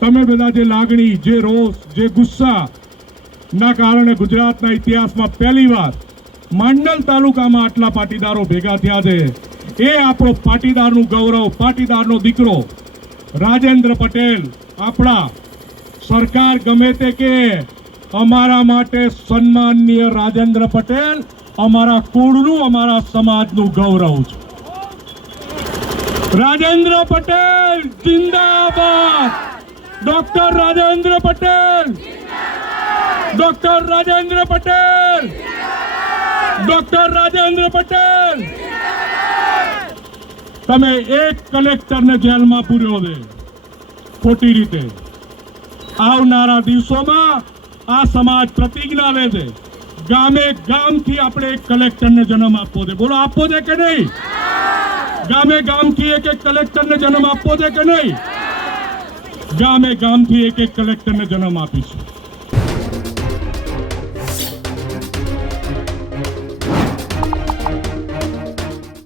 તમે બધા જે લાગણી, જે રોષ, જે ગુસ્સા ના કારણે ગુજરાતના ઇતિહાસમાં પહેલીવાર માંડલ તાલુકામાં આટલા પાટીદારો ભેગા થયા છે, એ આપણો પાટીદારનું ગૌરવ, પાટીદારનો દીકરો રાજેન્દ્ર પટેલ, આપણા સરકાર ગમે તે કે અમારા માટે સન્માનનીય રાજેન્દ્ર પટેલ અમારા કુળનું, અમારા સમાજનું ગૌરવ છે. રાજેન્દ્ર પટેલ જિંદાબાદ. Doctor Rajendra Patel, doctor Rajendra Patel, doctor Rajendra Patel. તમે એક કલેક્ટરને જેલમાં પૂર્યો છે ખોટી રીતે. આવનારા દિવસોમાં આ સમાજ પ્રતિજ્ઞા લે છે, ગામે ગામથી આપણે એક કલેક્ટરને જન્મ આપવો છે. બોલો, આપવો છે કે નહીં? ગામે ગામથી એક એક કલેક્ટરને જન્મ આપવો છે કે નહીં? ગામે ગામથી એક એક કલેક્ટરને જન્મ આપીશું.